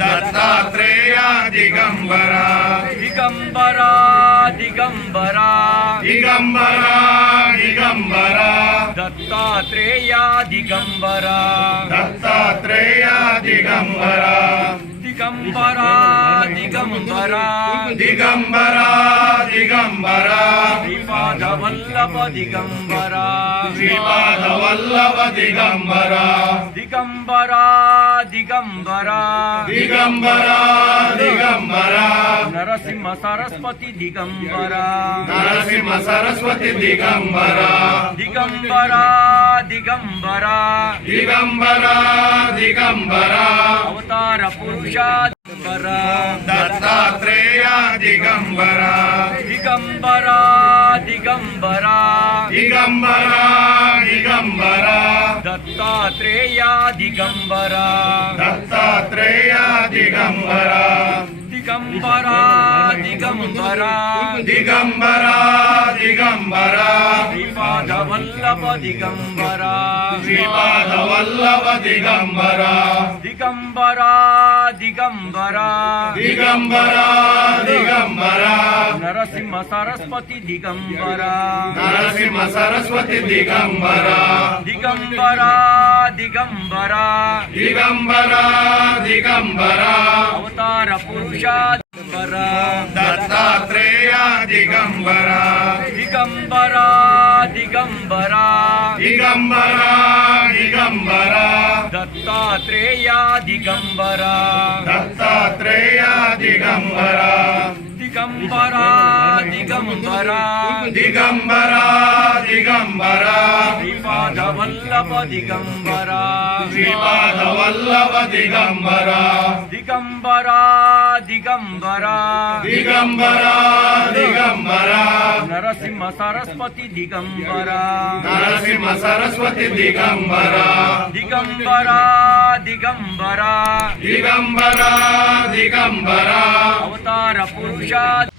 దత్తాత్రేయ దిగంబరా దిగంబరా దిగంబరా దిగంబరా దిగంబరా దత్తాత్రేయ దిగంబరా దత్తాత్రేయ దిగంబరా దిగంబరా దిగంబరా దిగంబరా దిగంబరా శ్రీపాద వల్లభ దిగంబరా శ్రీపాద వల్లభ దిగంబరా దిగంబరా దిగంబరా దిగంబరా దిగంబరా నరసింహ సరస్వతి దిగంబరా నరసింహ సరస్వతి దిగంబరా దిగంబరా దిగంబరా దిగంబరా దిగంబరా అవతార పురుష దిగంబరా దత్తాత్రేయ దిగంబరా దిగంబరా దిగంబరా దిగంబరా దిగంబరా దత్తాత్రేయ దిగంబరా దత్తాత్రేయ దిగంబరా దిగంబరా దిగంబరా దిగంబరా దిగంబరా శ్రీపాద వల్లభ దిగంబరా శ్రీపాద వల్లభ దిగంబరా దిగంబరా దిగంబరా దిగంబరా దిగంబరా నరసింహ సరస్వతి దిగంబరా. నరసింహ సరస్వతి దిగంబరా. దిగంబరా దిగంబరా. దిగంబరా దిగంబరా. అవతార పురుష దిగంబరా. దత్తాత్రేయ దిగంబరా. దిగంబరా దిగంబరా. దిగంబరా దిగంబరా. దత్తాత్రేయ దిగంబరా. దత్తాత్రేయ దిగంబరా. దిగంబరా దిగంబరా దిగంబరా దిగంబరా శ్రీపాద వల్లభ దిగంబరా శ్రీపాద వల్లభ దిగంబరా దిగంబరా దిగంబరా దిగంబరా దిగంబరా నరసింహ సరస్వతి దిగంబరా నరసింహ సరస్వతి దిగంబరా దిగంబరా దిగంబరా దిగంబరా దిగంబరా Corujá.